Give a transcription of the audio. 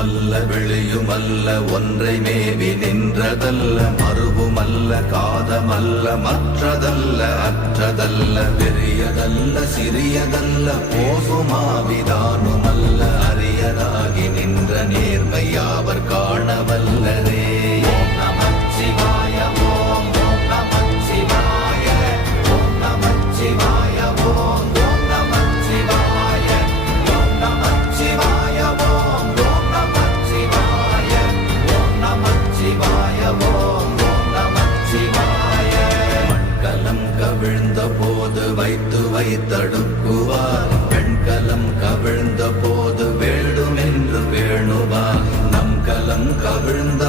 உள்ளுமல்ல வெளியுமல்ல ஒன்றை மேவி நின்றதல்ல மறுவுமல்ல காதமல்ல மற்றதல்ல அற்றதல்ல பெரியதல்ல சிறியதல்ல போசுமாவிதானுமல்ல அரியதாகி நின்ற நேர்மையாவர் காணவல்லரே. ஓம் நமச்சிவாய ஓம் ஓம் நமச்சிவாய ஓம் நமச்சிவாய ஓம் ஓம் நமச்சிவாய ஓம் நமச்சிவாய ஓம் ஓம் நமச்சிவாய ஓம் நமச்சிவாய ஓம் ஓம் நமச்சிவாய. மண்கலம் கவிழ்ந்த போது வைத்து வைத்தடுக்குவார் பெண்கலம் கவிழ்ந்த போது வேண்டுமென்று வேணுவார் நம் கலம் கவிழ்ந்த